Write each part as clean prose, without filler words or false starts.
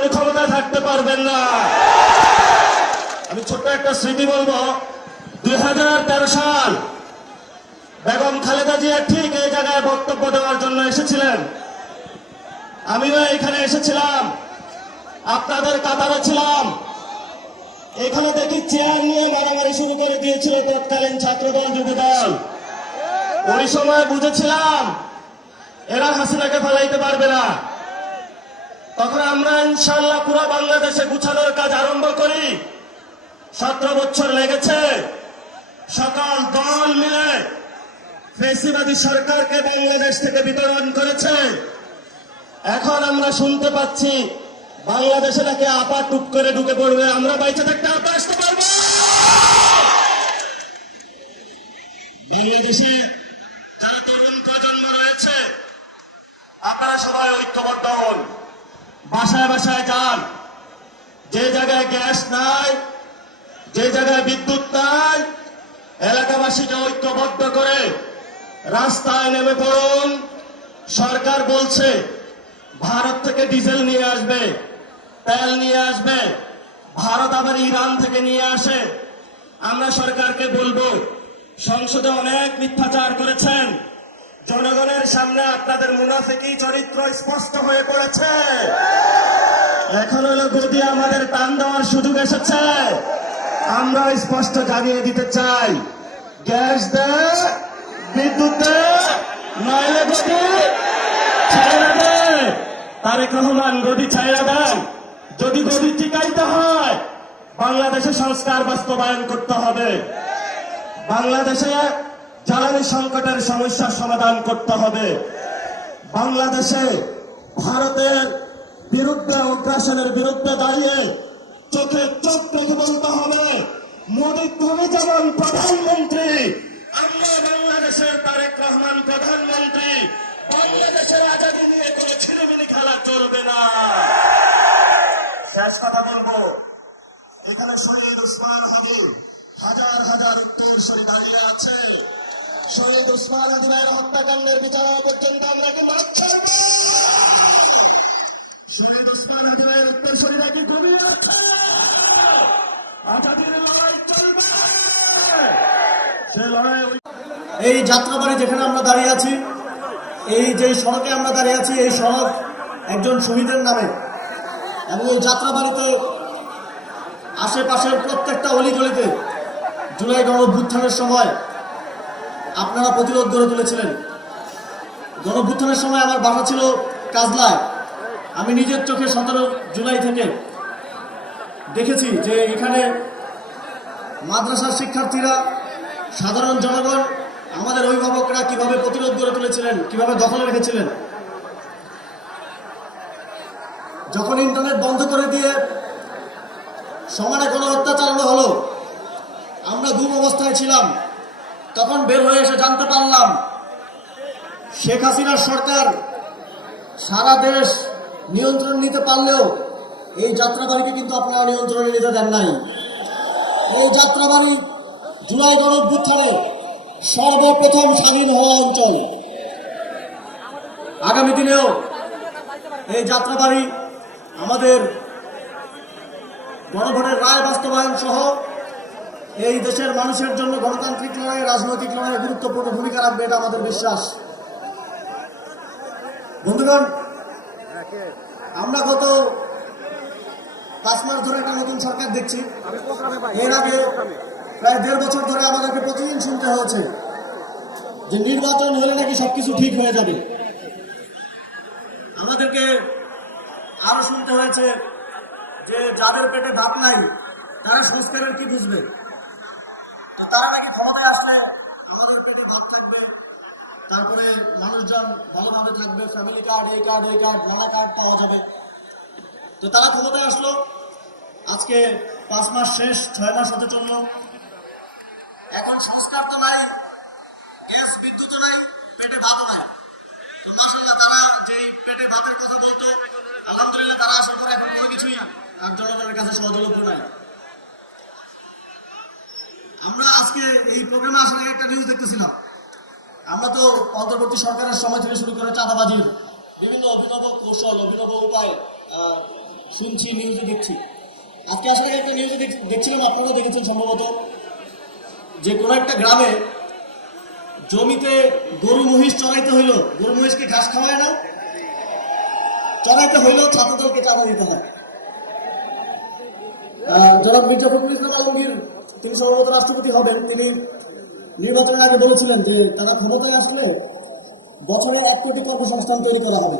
উনি ক্ষমতায় থাকতে পারবেন না। আমি ছোট্ট একটা স্মৃতি বলবো, 2013 সাল বেগম খালেদা জিয়া ঠিক এই জায়গায় বক্তব্য দেওয়ার জন্য এসেছিলেন। আমিও এখানে এসেছিলাম, আপনাদের কাতারে ছিলাম। এখানে দেখি চেয়ার নিয়ে মারামারি শুরু করে দিয়েছিল তৎকালীন ছাত্রদল যুবদল। ওই সময় বুঝেছিলাম এরা হাসিনাকে ফেলাইতে পারবে না। তখন আমরা ইনশাআল্লাহ পুরো বাংলাদেশে গুছানোর কাজ আরম্ভ করি। 17 বছর লেগেছে। সকল দল মিলে ফ্যাসিবাদী সরকারকে বাংলাদেশ থেকে বিতরণ করেছে। এখন আমরা শুনতে পাচ্ছি বাংলাদেশে নাকি আপা টুপ করে ঢুকে পড়বে। আমরা বাইচে থাকতে আপা আসতে পারবো? বাংলাদেশে যারা তরুণ প্রজন্ম রয়েছে, আপনারা সবাই ঐক্যবদ্ধ হন, বাসায় বাসায় যান। যে জায়গায় গ্যাস নাই, যে জায়গায় বিদ্যুৎ নাই, এলাকাবাসীকে ঐক্যবদ্ধ করে রাস্তায় নেমে পড়ুন। সরকার বলছে ভারত থেকে ডিজেল নিয়ে আসবে, তেল নিয়ে আসবে, ভারত আবার ইরান থেকে নিয়ে আসে। আমরা সরকারকে বলবো, সংসদে অনেক মিথ্যাচার করেছেন, জনগণের সামনে আপনাদের মুনাফিকি চরিত্র স্পষ্ট হয়ে পড়েছে। এখন হলো গদি আমাদের টান দেওয়ার সুযোগ এসেছে। আমরা স্পষ্ট জানিয়ে দিতে চাই, গ্যাস দে, বিদ্যুৎ দে, নইলে গদি ছাইড়া দে। তারেক রহমান গদি ছাইড়া দেন। যদি গদি টিকাইতে হয়, বাংলাদেশে সংস্কার বাস্তবায়ন করতে হবে। বাংলাদেশে জ্বালানি সংকটের সমস্যার সমাধান করতে হবে। বাংলাদেশে ভারতের বিরুদ্ধে, আগ্রাসনের বিরুদ্ধে দাঁড়িয়ে চোখে চোখ রেখে বলতে হবে, মোদী তুমি যেমন প্রধানমন্ত্রী, আমরা বাংলাদেশের তারেক রহমান প্রধানমন্ত্রী। বাংলাদেশের আজাদী নিয়ে কোনো ছিনিমিনি খেলা চলবে না। শেষ কথা বলবো, এখানে শহীদ ওসমান হাদি, হাজার হাজার উত্তরসূরি দাঁড়িয়ে আছে। শহীদ ওসমান হাদি ভাইয়ের হত্যাকাণ্ডের বিচার পর্যন্ত আমরা কি মাঠ ছাড়ব? শহীদ ওসমান হাদি ভাইয়ের উত্তরসূরিরা কি ঘুমিয়ে আছে? আজাদীর লড়াই চলবে। সে লড়াই এই যাত্রাবাড়ি যেখানে আমরা দাঁড়িয়ে আছি, এই যে সড়কে আমরা দাঁড়িয়ে আছি, এই সড়ক একজন শহীদের নামে। এবং এই যাত্রাবাড়িতে আশেপাশের প্রত্যেকটা অলিগলিতে জুলাই গণঅভ্যুত্থানের সময় আপনারা প্রতিরোধ গড়ে তুলেছিলেন। গণঅভ্যুত্থানের সময় আমার বাসা ছিল কাজলায়। আমি নিজের চোখে 17 জুলাই থেকে দেখেছি যে এখানে মাদ্রাসার শিক্ষার্থীরা, সাধারণ জনগণ, আমাদের অভিভাবকরা কিভাবে প্রতিরোধ গড়ে তুলেছিলেন, কিভাবে দখলে রেখেছিলেন। যখন ইন্টারনেট বন্ধ করে দিয়ে সমানে গণহত্যা চালানো হলো, আমরা ঘুম অবস্থায় ছিলাম। তখন বের হয়ে এসে জানতে পারলাম শেখ হাসিনার সরকার সারা দেশ নিয়ন্ত্রণ নিতে পারলেও এই যাত্রাবাড়িকে কিন্তু আপনারা নিয়ন্ত্রণে নিতে দেন নাই। এই যাত্রাবাড়ি জুলাই গণঅভ্যুত্থানে সর্বপ্রথম স্বাধীন হওয়া অঞ্চল। আগামী দিনেও এই যাত্রাবাড়ি আমাদের গণভোটের রায় বাস্তবায়ন সহ এই দেশের মানুষের জন্য গণতান্ত্রিক লড়াই, রাজনৈতিক লড়াইয়ে গুরুত্বপূর্ণ ভূমিকা রাখবে, এটা আমাদের বিশ্বাস। বন্ধুগণ, আমরা গত 5 মাস ধরে একটা নতুন সরকার দেখছি। এর আগে প্রায় 1.5 বছর ধরে আমাদেরকে প্রতিদিন শুনতে হয়েছে যে নির্বাচন হলে নাকি সবকিছু ঠিক হয়ে যাবে। আমাদেরকে আরো শুনতে হয়েছে যে যাদের পেটে ভাত নাই তারা সংস্কারের কি বুঝবে। তো তারা নাকি ক্ষমতায় আসলে আমাদের পেটে ভাত থাকবে, তারপরে মানুষজন ভালোভাবে থাকবে, ফ্যামিলি কার্ড, এই কার্ড, ওই কার্ড, নানা কার্ড পাওয়া যাবে। তো তারা ক্ষমতায় আসলো। আজকে 5 মাস শেষ, 6 মাস হতে চলল। এখন সংস্কার তো নাই, গ্যাস বিদ্যুৎ নাই, পেটে ভাতও নাই। মাশাআল্লাহ, তারা যেই পেটে ভাতের কথা বলতো, আলহামদুলিল্লাহ তারা আসার পর এখন কোনো কিছুই আর জনগণের কাছে সহজলভ্য নাই। আমরা আজকে এই প্রোগ্রামে আসার আগে একটা নিউজ দেখতেছিলাম। আমরা তো অন্তর্বর্তী সরকারের সময় থেকে শুরু করে চাঁদাবাজির বিভিন্ন অভিনব কৌশল, অভিনব উপায় শুনছি, নিউজে দেখছি। আজকে আসলে একটা নিউজে দেখছিলাম, আপনারাও দেখেছেন সম্ভবত, যে কোনো একটা গ্রামে জমিতে গরু মহিষ চড়াইতে হইল, গরু মহিষকে ঘাস খাওয়ায় না, চড়াইতে হইলেও ছাত্রদলকে চাঁদা দিতে হয়। জনাব মির্জা ফখরুল ইসলাম আলমগীর, তিনি সম্ভবত রাষ্ট্রপতি হবেন, তিনি নির্বাচনের আগে বলেছিলেন যে তারা ক্ষমতায় আসলে বছরে 1 কোটি কর্মসংস্থান তৈরি করা হবে।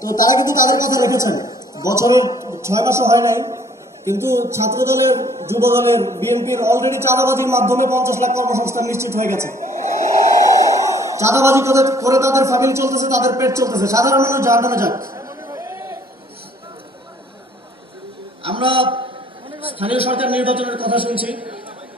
তো তারা কিন্তু তাদের কথা রেখেছেন। বছরের 6 মাসও হয় নাই, কিন্তু ছাত্র দলের, যুব দলের, বিএনপির অলরেডি চাঁদাবাজির মাধ্যমে 50 লাখ কর্মসংস্থান নিশ্চিত হয়ে গেছে। চাঁদাবাজি করে তাদের ফ্যামিলি চলতেছে, তাদের পেট চলতেছে, সাধারণ মানুষ জাহান্নামে যাক। আমরা স্থানীয় সরকার নির্বাচনের কথা শুনছি,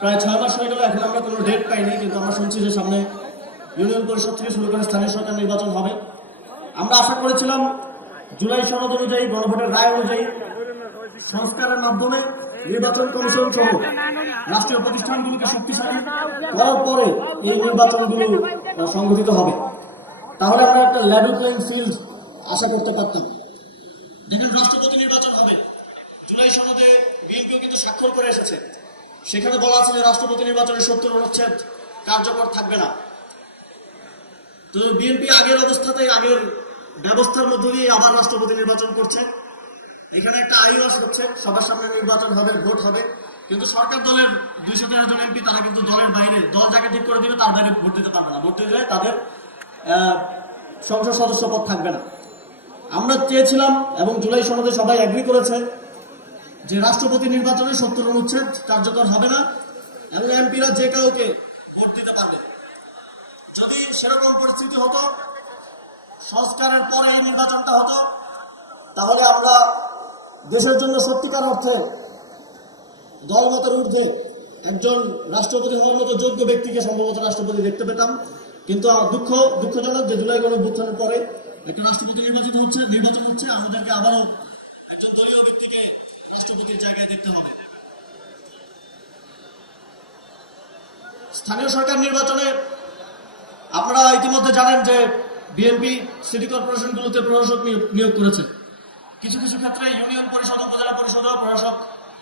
প্রায় 6 মাস হয়ে গেল, এখন আমরা কোনো ডেট পাইনি, কিন্তু আমরা শুনছি যে সামনে ইউনিয়ন পরিষদ থেকে শুরু করে স্থানীয় সরকার নির্বাচন হবে। আমরা আশা করেছিলাম জুলাই সনদ অনুযায়ী, গণভোটের রায় অনুযায়ী সংস্কারের মাধ্যমে নির্বাচন কমিশন সহ রাষ্ট্রীয় প্রতিষ্ঠানগুলোকে শক্তিশালী করার পরে এই নির্বাচনগুলো সংগঠিত হবে। তাহলে আমরা একটা লেভেল প্লেইং ফিল্ড আশা করতে পারতাম। দেখেন, রাষ্ট্রপতি নির্বাচন হবে, জুলাই সনদে বিএনপিও কিন্তু স্বাক্ষর করে এসেছে। সেখানে বলা আছে যে রাষ্ট্রপতি নির্বাচনের 70 অনুচ্ছেদ কার্যকর থাকবে না। তো বিএনপি আগের অবস্থাতেই, আগের ব্যবস্থার মধ্য দিয়ে আবার রাষ্ট্রপতি নির্বাচন করছে। এখানে একটা আইওয়াস হচ্ছে, সবার সামনে নির্বাচন হবে, ভোট হবে, কিন্তু সরকার দলের 213 জন এমপি তারা কিন্তু দলের বাইরে, দল যাকে ঠিক করে দিবে তার বাইরে ভোট দিতে পারবে না। ভোট দিলে তাদের সংসদ সদস্য পদ থাকবে না। আমরা চেয়েছিলাম, এবং জুলাই সনদে সবাই এগ্রি করেছে, যে রাষ্ট্রপতি নির্বাচনে 70 অনুচ্ছেদ কার্যকর হবে না এবং এমপিরা যে কাউকে ভোট দিতে পারবে। যদি সেরকম পরিস্থিতি হতো, সংস্কারের পরে এই নির্বাচনটা হতো, তাহলে আমরা দেশের জন্য সত্যিকার অর্থে দলমতের ঊর্ধ্বে একজন রাষ্ট্রপতি হওয়ার মতো যোগ্য ব্যক্তিকে সম্ভবত রাষ্ট্রপতি দেখতে পেতাম। কিন্তু দুঃখজনক যে জুলাই গণঅভ্যুত্থানের পরে একটা রাষ্ট্রপতি নির্বাচন হচ্ছে, আমাদেরকে আবারও একজন দলীয় ব্যক্তিকে রাষ্ট্রপতির জায়গায় দেখতে হবে। স্থানীয় সরকার নির্বাচনে আপনারা ইতিমধ্যে জানেন যে বিএনপি সিটি কর্পোরেশনগুলোতে প্রশাসক নিয়োগ করেছে। কিছু কিছু ক্ষেত্রে ইউনিয়ন পরিষদ, উপজেলা পরিষদেও প্রশাসক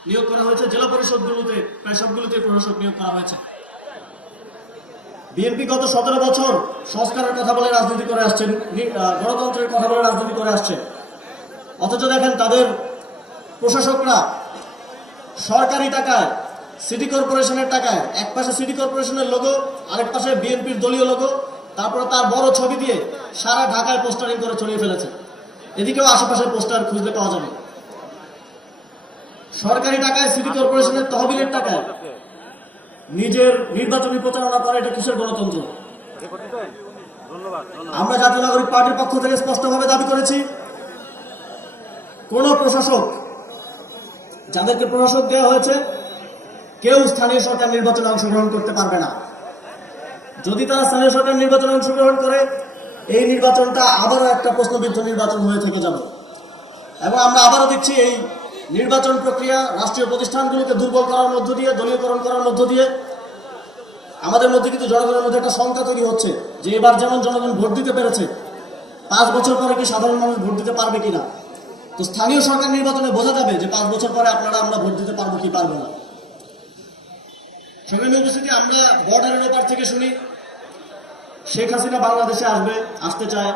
নিয়োগ করা হয়েছে, জেলা পরিষদগুলোতে, প্রায় সবগুলোতে প্রশাসক নিয়োগ করা হয়েছে। বিএনপি গত 17 বছর সংস্কারের কথা বলে রাজনীতি করে আসছেন, গণতন্ত্রের কথা বলে রাজনীতি করে আসছে। অথচ দেখেন, তাদের প্রশাসকরা সরকারি টাকায়, সিটি কর্পোরেশনের টাকায়, এক পাশে সিটি কর্পোরেশনের লোগো, আরেক পাশে বিএনপির দলীয় লোগো, তারপরে তার বড় ছবি দিয়ে সারা ঢাকায় পোস্টারিং করে ছড়িয়ে ফেলেছে। এদিকেও আশেপাশের পোস্টার খুঁজলে পাওয়া যাবে। সরকারি টাকায়, সিটি কর্পোরেশনের তহবিলের টাকায় নিজের নির্বাচনী প্রচারণা করে, এটা কিসের গণতন্ত্র? আমরা জাতীয় নাগরিক পার্টির পক্ষ থেকে স্পষ্টভাবে দাবি করেছি, কোন প্রশাসক, যাদেরকে প্রশাসক দেওয়া হয়েছে, কেউ স্থানীয় সরকার নির্বাচনে অংশগ্রহণ করতে পারবে না। যদি তারা স্থানীয় সরকার নির্বাচনে অংশগ্রহণ করে, এই নির্বাচনটা আবারও একটা প্রশ্নবিদ্ধ নির্বাচন হয়ে থেকে যাবে। এবং আমরা আবারও দেখছি, এই নির্বাচন প্রক্রিয়া রাষ্ট্রীয় প্রতিষ্ঠানগুলোকে দুর্বল করার মধ্য দিয়ে, দলীয়করণ করার মধ্য দিয়ে আমাদের মধ্যে কিন্তু জনগণের মধ্যে একটা শঙ্কা তৈরি হচ্ছে যে এবার যেমন জনগণ ভোট দিতে পেরেছে, 5 বছর পরে কি সাধারণ মানুষ ভোট দিতে পারবে কিনা। তো স্থানীয় সরকার নির্বাচনে বোঝা যাবে যে 5 বছর পরে আমরা ভোট দিতে পারবো কি পারবো না। সংগ্রামী উপস্থিতি, আমরা বর্ডারের ওপার থেকে শুনি শেখ হাসিনা বাংলাদেশে আসতে চায়।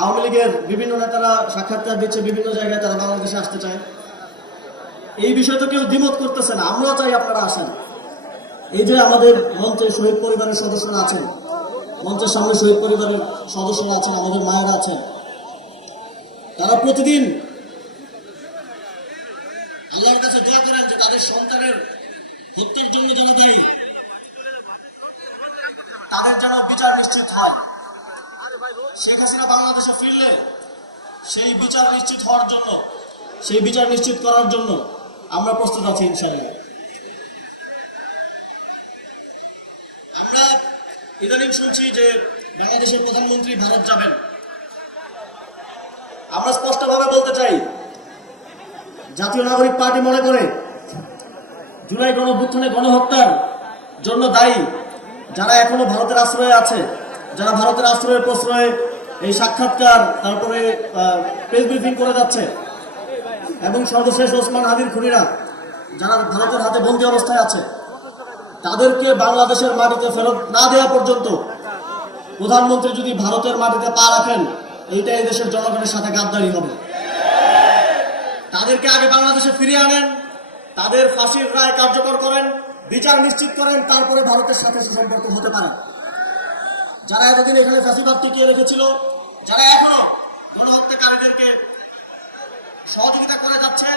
আওয়ামী লীগের বিভিন্ন নেতারা সাক্ষাৎকার দিচ্ছে, বিভিন্ন জায়গায় তারা বাংলাদেশে আসতে চায়। এই বিষয়ে তো কেউ দ্বিমত করতেছে না। আমরাও চাই আপনারা আসেন। এই যে আমাদের মঞ্চে শহীদ পরিবারের সদস্যরা আছেন, মঞ্চের সামনে শহীদ পরিবারের সদস্যরা আছেন, আমাদের মায়েরা আছেন, তারা প্রতিদিন আল্লাহর কাছে দোয়া করেন যে তাদের সন্তানের হত্যার জন্য যেন দায়ী, তাদের যেন বিচার নিশ্চিত হয়। শেখ হাসিনা বাংলাদেশে ফিরলে সেই বিচার নিশ্চিত হওয়ার জন্য, সেই বিচার নিশ্চিত করার জন্য আমরা প্রস্তুত আছি ইনশাআল্লাহ। আমরা ইদানিং শুনছি যে বাংলাদেশের প্রধানমন্ত্রী ভারত যাবেন। আমরা স্পষ্টভাবে বলতে চাই, জাতীয় নাগরিক পার্টি মনে করে জুলাই গণঅভ্যুত্থানে, গণহত্যার জন্য দায়ী যারা এখনো ভারতের আশ্রয়ে আছে, যারা ভারতের আশ্রয়ের প্রশ্রয়ে এই সাক্ষাৎকার, তারপরে প্রেস ব্রিফিং করে যাচ্ছে, এবং সর্বশেষ ওসমান হাদির খুনিরা যারা ভারতের হাতে বন্দী অবস্থায় আছে তাদেরকে বাংলাদেশের মাটিতে ফেরত না দেওয়া পর্যন্ত প্রধানমন্ত্রী যদি ভারতের মাটিতে পা রাখেন, এইটা এই দেশের জনগণের সাথে গাদ্দারি হবে। তাদেরকে আগে বাংলাদেশে ফিরিয়ে আনেন, তাদের ফাঁসির রায় কার্যকর করেন, বিচার নিশ্চিত করেন, তারপরে ভারতের সাথে সুসম্পর্ক হতে পারে। যারা এতদিন এখানে ফ্যাসিবাদ টিকিয়ে রেখেছিল, যারা এখনো গণহত্যাকারীদেরকে সহযোগিতা করে যাচ্ছে,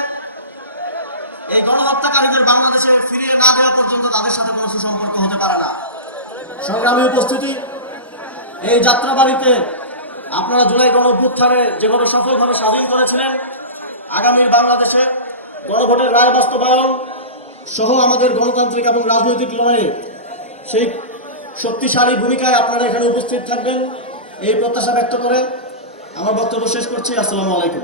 এই গণহত্যাকারীদের বাংলাদেশে ফিরিয়ে না দেওয়া পর্যন্ত তাদের সাথে কোনো সুসম্পর্ক হতে পারে না। সংগ্রামী উপস্থিতি, এই যাত্রাবাড়িতে আপনারা জুলাই গণ অভ্যুত্থানে যেভাবে সফলভাবে স্বাধীন করেছিলেন, আগামী বাংলাদেশে গণভোটের রায় বাস্তবায়ন সহ আমাদের গণতান্ত্রিক এবং রাজনৈতিক লড়াইয়ে সেই শক্তিশালী ভূমিকায় আপনারা এখানে উপস্থিত থাকবেন, এই প্রত্যাশা ব্যক্ত করে আমার বক্তব্য শেষ করছি। আসসালামু আলাইকুম।